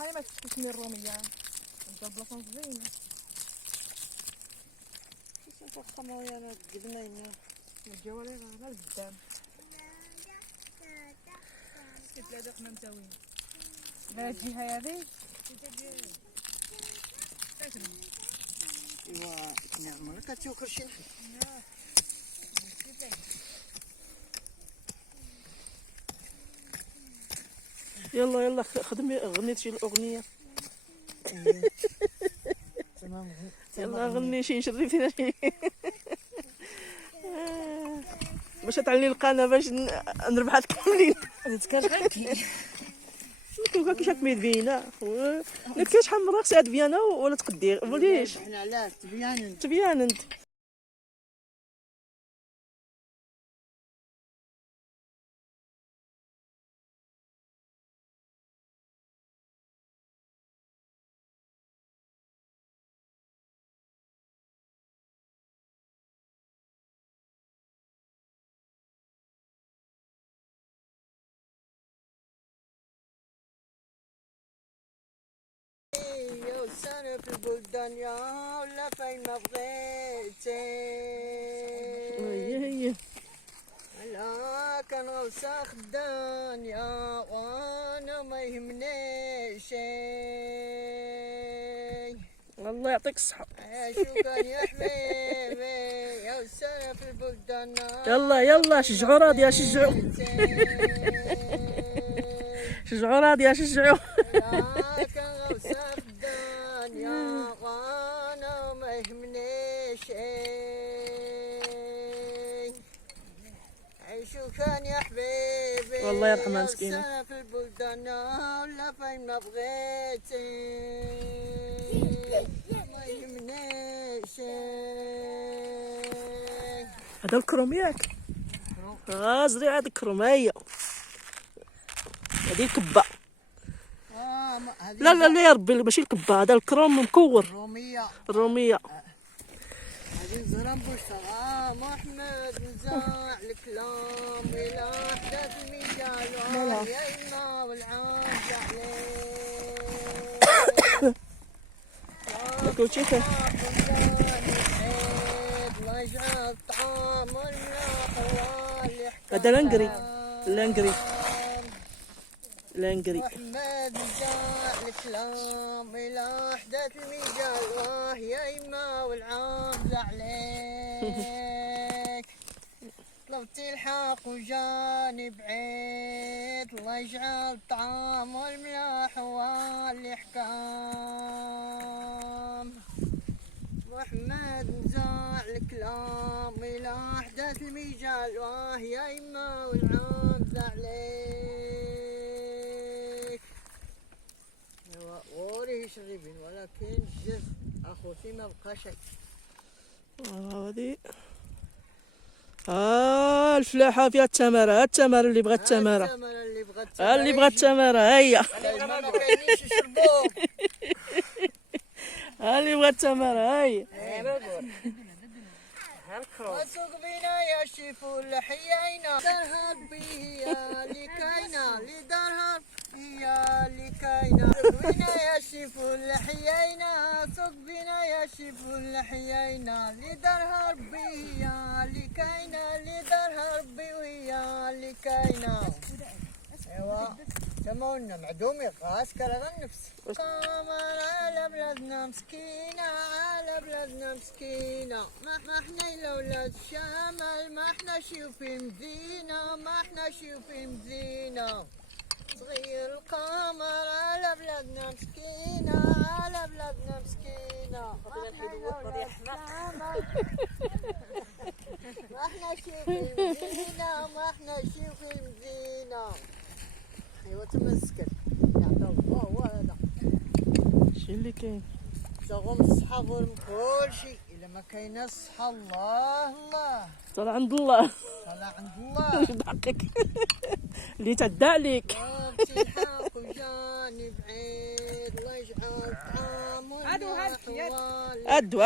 هاي ما تسمي الرومية البلاصة زينة كيف نفخمو يا قدمينا الجوالي غير قدام كيف لا داق ممتاوين لا الجهة هذه ايوا نعمل كتشوف شي يلا يلا خدمي غنيت شي الاغنيه. تمام يلا غني شي نشري فينا شي باش تعلي القناه باش نربحات كاملين. تكاش غير كي كيشاك ميدفينا لا كاش حمراء سعد بيانا ولا تقدير وليش حنا علاش تبيان انت سنة في البلدان يا ولا فين ما بغيتي هي لا كان غوساخ الدنيا وانا ما يهمني شي الله يعطيك الصحة. شو كان يا حبيبي يا سنة في البلدان يلا يلا شجعوا راضية شجعوا شجعوا راضية شجعوا. لا كان غوساخ الدنيا وانا ما يهمني شي عيشو كان يا حبيبي والله يرحمها مسكينة. سنة في البلدان ولا فين ما بغيتي ما يهمني شي. هذا الكروم ياك زري هذا الكروم هي هذه الكبة. لا لا لا يا ربي ماشي الكبة هذا الكروم مكور الرومية هذه زهرة مبشرة محمد نزاع الكلام إلى أحداث المجال يا إما والعافية عليك كوتشيكا الله يجعل الطعام والملاح واللي هذا لانقري لانقري محمد نزاع الكلام إلى أحداث المجال يا إما والعافية عليك طلبتي الحق وجاني بعيد الله يجعل الطعام والملاح والإحكام محمد نزاع الكلام إلى أحداث المجال يا إما والعافية عليك وريه يشربين ولكن جز أخوتي ما بقى شيء. هذه الفلاحة فيها التمرة اللي بغات التمرة اللي بغات التمرة هي ما كاينينش يشربوا اللي بغات التمرة هي وسوق بينا يا شيفو لحيينا دارها بيا اللي كاينة اللي دارها بيا اللي كاينة سوق بينا يا شيفو لحيينا سوق بينا يا شيفو لحيينا اللي دارها بيا اللي كاينة اللي دارها ربي ويا اللي كاينة. ايوا تمونا معدومي غاس كرا النفس قمر على بلادنا مسكينة على بلادنا مسكينة ما احنا الا ولاد الشمال ما احنا شيوفي مدينة ما احنا شيوفي مدينة صغير القمر على بلادنا مسكينة على بلادنا مسكينة ما احنا الا ولاد الشمال شي فيلم زينة ما احنا شي فيلم زينة. ايوا تمسكت يا عبد الله وهذا شي اللي كاين. تغم الصحة ظلم كل شيء. إلا ما كاين الصحة الله طلع عند الله. طلع عند الله. واش ضحكك؟ اللي تعدى عليك. بابتي الحق وجاني بعيد الله يجعل طعام هادو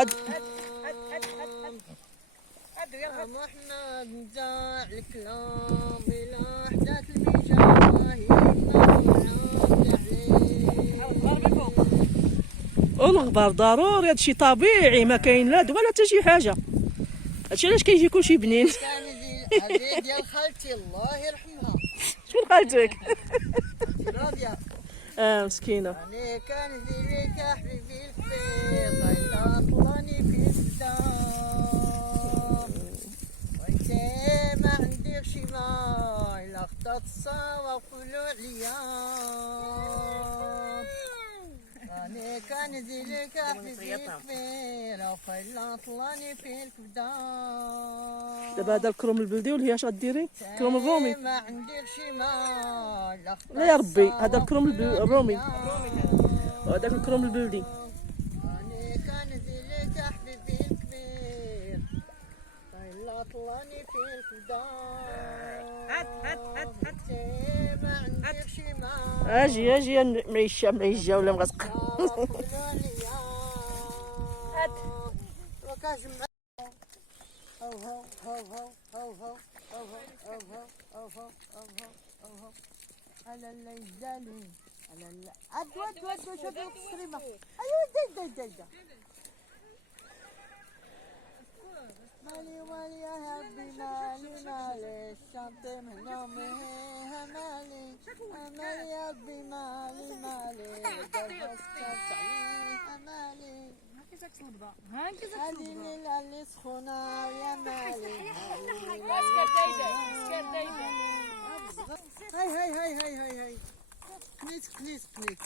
احنا نزاع الكلام بلا احداث المجاهيل الغبار ضروري، هادشي طبيعي، ما كاين لا دواء لا حتى شي حاجه. هادشي علاش كيجي كلشي بنين. كان هذه ديال خالتي الله يرحمها. شكون خالتك؟ راضيه مسكينه. يعني كان ذيك حبيبي الكبير طلعني في الدار وانت ما عندك شي ما الا خطات الصاوة كلو عليا. يعني كان ذيك حبيبي الكبير وفيلا طلعني في الكبدار. دابا هذا الكروم البلدي واللي اش غديري؟ الكروم الرومي. ما عندك شي ما الا خطات لا يا ربي، هذا الكروم الرومي وهذاك الكروم البلدي. يعني كان ذيك حبيبي الكبير طيلا طلعني في الكبدار. ما عندك شي ما اجي معيشه ولا مغسقه. وكاجمع هو هو هو هو هو هو هو هو هو هو هو على الليالي على ادو شوفي التصريمه. ايوا ديدا مالي يا هبي مالي الشنطة من امي مالي يا هبي مالي دربس شنطة مالي هذه الليلة اللي سخونة يا مالي. هاي كنيس ود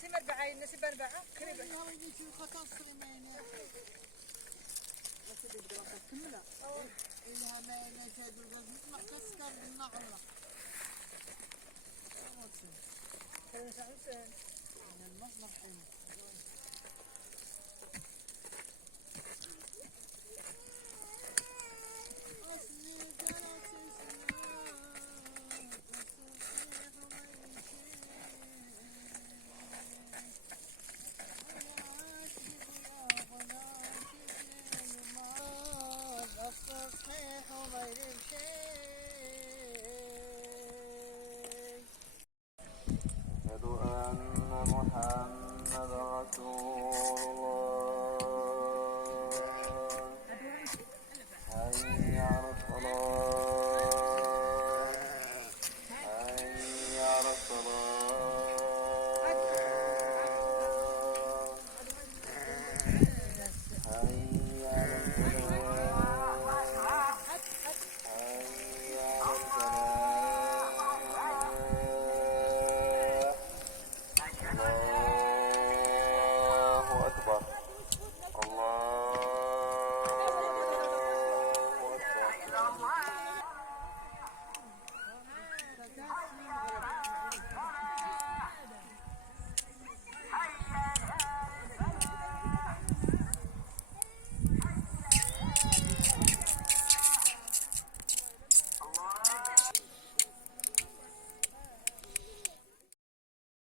سي مربعة الناس مربعة قريبة. يا ويلي شي خطا الصريماني بس بدي كملها إلها ما نشهد الوزن ما تسكر بالنعمة. أنا المصنع حلو. صحيح وما يريد شيء